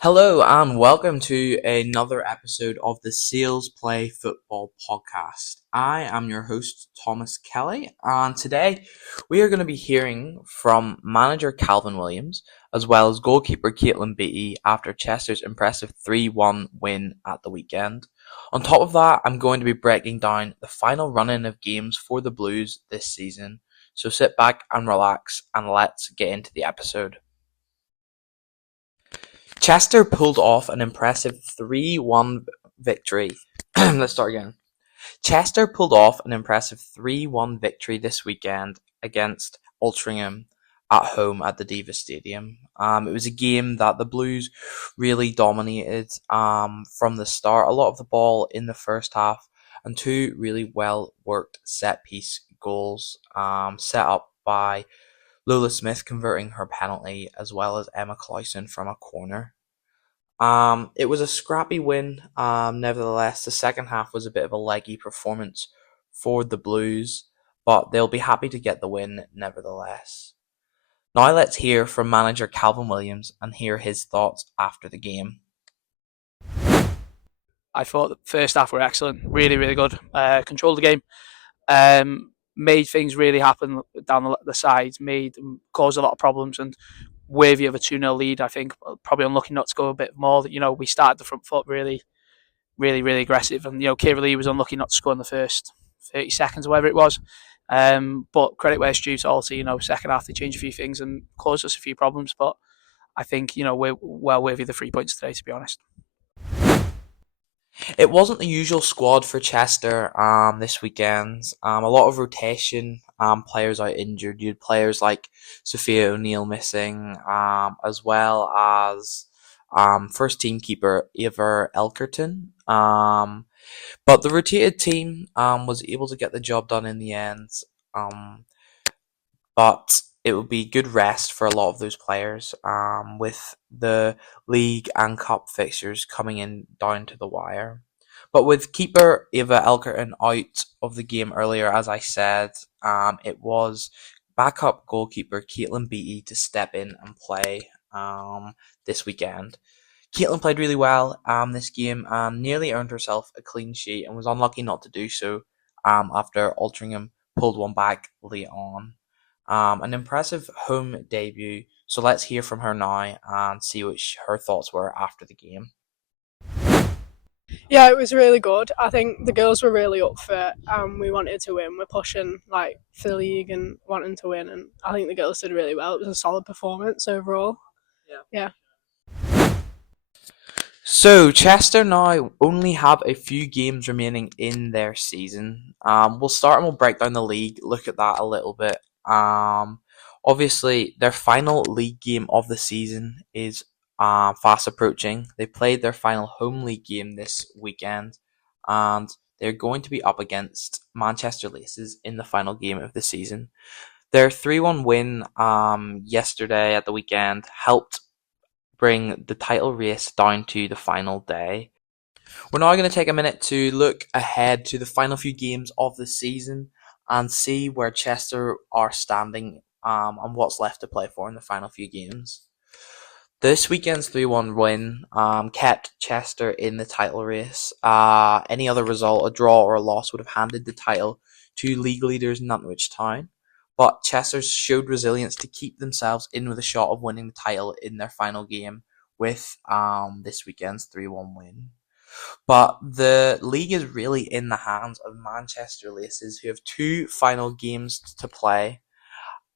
Hello and welcome to another episode of the Sales Play Football Podcast. I am your host, Thomas Kelly, and today we are going to be hearing from manager Calvin Williams as well as goalkeeper Caitlin Beattie after Chester's impressive 3-1 win at the weekend. On top of that, I'm going to be breaking down the final run-in of games for the Blues this season. So sit back and relax and let's get into the episode. Chester pulled off an impressive 3-1 victory. Let's start again. Chester pulled off an impressive 3-1 victory this weekend against Altrincham at home at the Diva Stadium. It was a game that the Blues really dominated from the start. A lot of the ball in the first half and two really well worked set piece goals set up by Lola Smith converting her penalty as well as Emma Clausen from a corner. It was a scrappy win. Nevertheless, the second half was a bit of a leggy performance for the Blues, but they'll be happy to get the win nevertheless. Now let's hear from manager Calvin Williams and hear his thoughts after the game. I thought the first half were excellent, really, really good. Controlled the game, made things really happen down the sides, caused a lot of problems, and worthy of a 2-0 lead. I think probably unlucky not to go a bit more. We started the front foot really, really, really aggressive, and Kira Lee was unlucky not to score in the first 30 seconds or whatever it was. But credit where it's due to Alta. Second half they changed a few things and caused us a few problems, but I think we're well worthy of the 3 points today, to be honest. It wasn't the usual squad for Chester this weekend. A lot of rotation, players out injured. You had players like Sophia O'Neill missing, as well as first team keeper Eva Elkerton. But the rotated team was able to get the job done in the end. Um, but it would be good rest for a lot of those players with the league and cup fixtures coming in down to the wire. But with keeper Eva Elkerton out of the game earlier, as I said, it was backup goalkeeper Caitlin Beattie to step in and play this weekend. Caitlin played really well this game and nearly earned herself a clean sheet and was unlucky not to do so after Altrincham pulled one back late on. An impressive home debut, so let's hear from her now and see what her thoughts were after the game. Yeah, it was really good. I think the girls were really up for it. We wanted to win. We're pushing for the league and wanting to win, and I think the girls did really well. It was a solid performance overall. Yeah. So Chester now only have a few games remaining in their season. We'll start and we'll break down the league, look at that a little bit. Obviously, their final league game of the season is fast approaching. They played their final home league game this weekend, and they're going to be up against Manchester Laces in the final game of the season. Their 3-1 win yesterday at the weekend helped bring the title race down to the final day. We're now going to take a minute to look ahead to the final few games of the season and see where Chester are standing and what's left to play for in the final few games. This weekend's 3-1 win kept Chester in the title race. Any other result, a draw or a loss, would have handed the title to league leaders Nantwich Town. But Chester showed resilience to keep themselves in with a shot of winning the title in their final game with this weekend's 3-1 win. But the league is really in the hands of Manchester Laces, who have two final games to play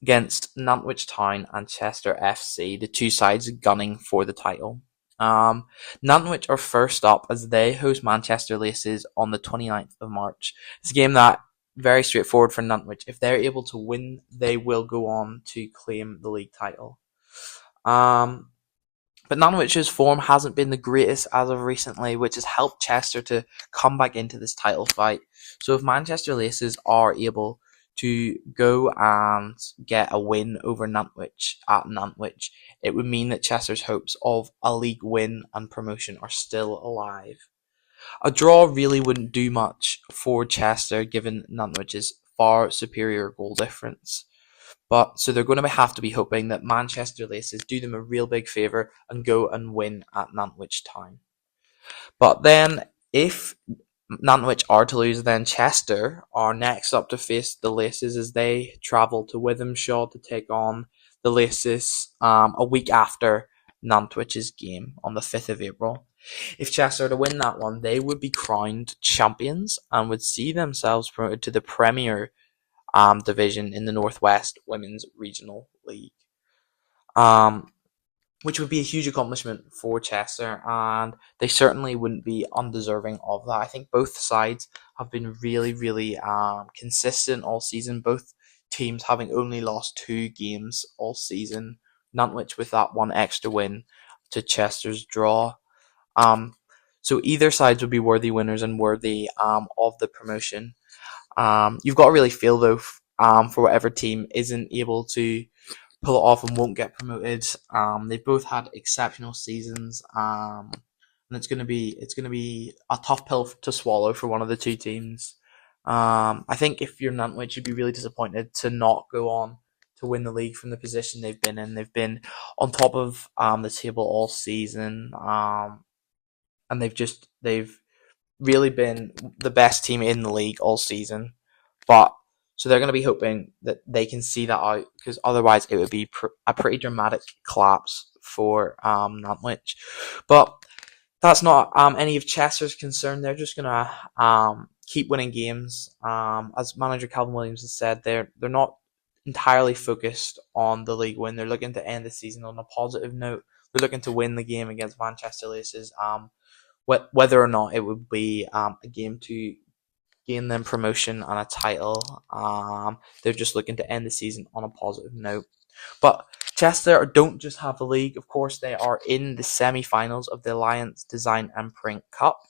against Nantwich Town and Chester FC, the two sides gunning for the title. Nantwich are first up as they host Manchester Laces on the 29th of March. It's a game that very straightforward for Nantwich. If they're able to win, they will go on to claim the league title. But Nantwich's form hasn't been the greatest as of recently, which has helped Chester to come back into this title fight. So if Manchester Laces are able to go and get a win over Nantwich at Nantwich, it would mean that Chester's hopes of a league win and promotion are still alive. A draw really wouldn't do much for Chester given Nantwich's far superior goal difference. But so they're going to have to be hoping that Manchester Laces do them a real big favour and go and win at Nantwich Town. But then, if Nantwich are to lose, then Chester are next up to face the Laces as they travel to Withamshaw to take on the Laces a week after Nantwich's game on the 5th of April. If Chester are to win that one, they would be crowned champions and would see themselves promoted to the Premier division in the Northwest Women's Regional League. Which would be a huge accomplishment for Chester, and they certainly wouldn't be undeserving of that. I think both sides have been really, really consistent all season. Both teams having only lost 2 games all season. Nantwich with that one extra win to Chester's draw. So either sides would be worthy winners and worthy of the promotion. You've got to really feel though for whatever team isn't able to pull it off and won't get promoted. They've both had exceptional seasons, and it's gonna be a tough pill to swallow for one of the two teams. I think if you're Nantwich, you'd be really disappointed to not go on to win the league from the position they've been in. They've been on top of the table all season, and they've really been the best team in the league all season. But so they're going to be hoping that they can see that out, because otherwise it would be a pretty dramatic collapse for Nantwich. But that's not any of Chester's concern. They're just going to keep winning games. As manager Calvin Williams has said, they're not entirely focused on the league win. They're looking to end the season on a positive note. They're looking to win the game against Manchester Laces, whether or not it would be a game to gain them promotion and a title. They're just looking to end the season on a positive note. But Chester don't just have the league. Of course, they are in the semi-finals of the Alliance Design and Print Cup.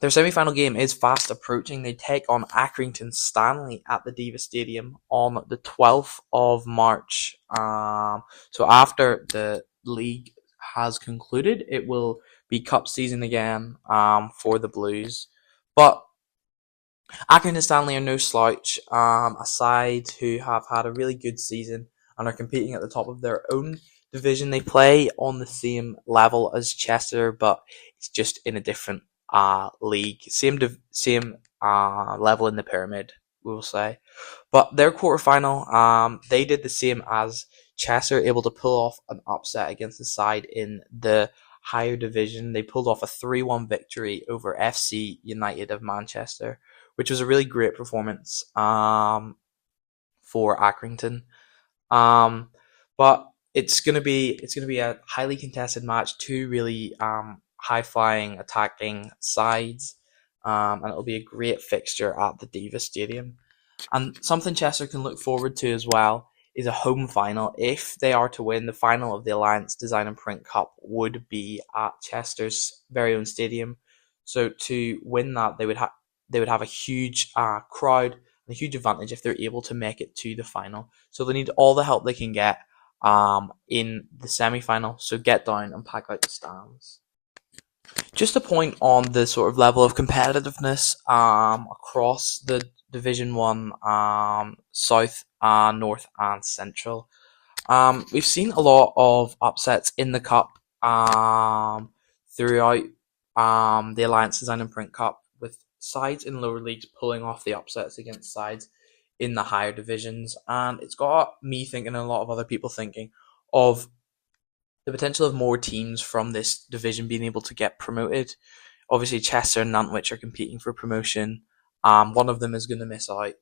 Their semi-final game is fast approaching. They take on Accrington Stanley at the Diva Stadium on the 12th of March. So after the league has concluded, it will be cup season again for the Blues. But Accrington Stanley are no slouch, a side who have had a really good season and are competing at the top of their own division. They play on the same level as Chester, but it's just in a different league. Same level in the pyramid, we will say. But their quarterfinal, they did the same as Chester, able to pull off an upset against the side in the higher division. They pulled off a 3-1 victory over FC United of Manchester, which was a really great performance for Accrington. But it's gonna be a highly contested match. 2 really high flying attacking sides, and it'll be a great fixture at the Diva Stadium. And something Chester can look forward to as well is a home final. If they are to win, the final of the Alliance Design and Print Cup would be at Chester's very own stadium. So to win that, they would have a huge crowd and a huge advantage if they're able to make it to the final. So they need all the help they can get in the semi-final. So get down and pack out the stands. Just a point on the sort of level of competitiveness across the Division 1 South, North and Central. We've seen a lot of upsets in the Cup throughout the Alliance Design and Print Cup, with sides in lower leagues pulling off the upsets against sides in the higher divisions. And it's got me thinking, and a lot of other people thinking, of the potential of more teams from this division being able to get promoted. Obviously, Chester and Nantwich are competing for promotion. One of them is going to miss out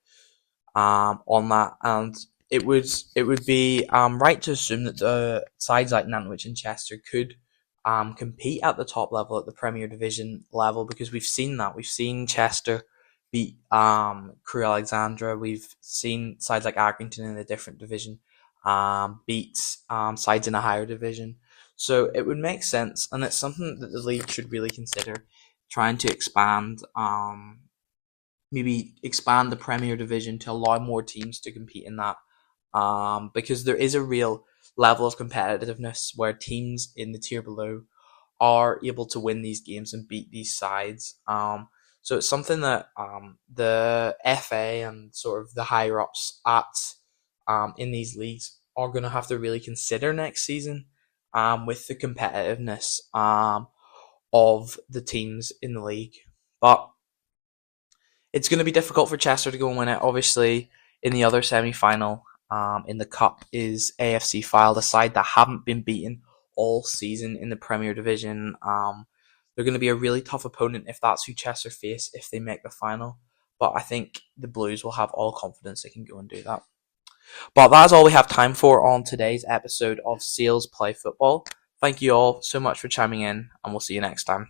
on that, and it would be right to assume that the sides like Nantwich and Chester could compete at the top level, at the Premier Division level, because we've seen that. We've seen Chester beat Crewe Alexandra. We've seen sides like Accrington in a different division beat sides in a higher division. So it would make sense, and it's something that the league should really consider, trying to expand maybe expand the Premier Division to allow more teams to compete in that, because there is a real level of competitiveness where teams in the tier below are able to win these games and beat these sides. So it's something that the FA and sort of the higher ups at in these leagues are going to have to really consider next season, with the competitiveness of the teams in the league. But it's going to be difficult for Chester to go and win it. Obviously, in the other semi-final in the Cup is AFC Fylde, a side that haven't been beaten all season in the Premier Division. They're going to be a really tough opponent if that's who Chester face if they make the final. But I think the Blues will have all confidence they can go and do that. But that's all we have time for on today's episode of Sales Play Football. Thank you all so much for chiming in, and we'll see you next time.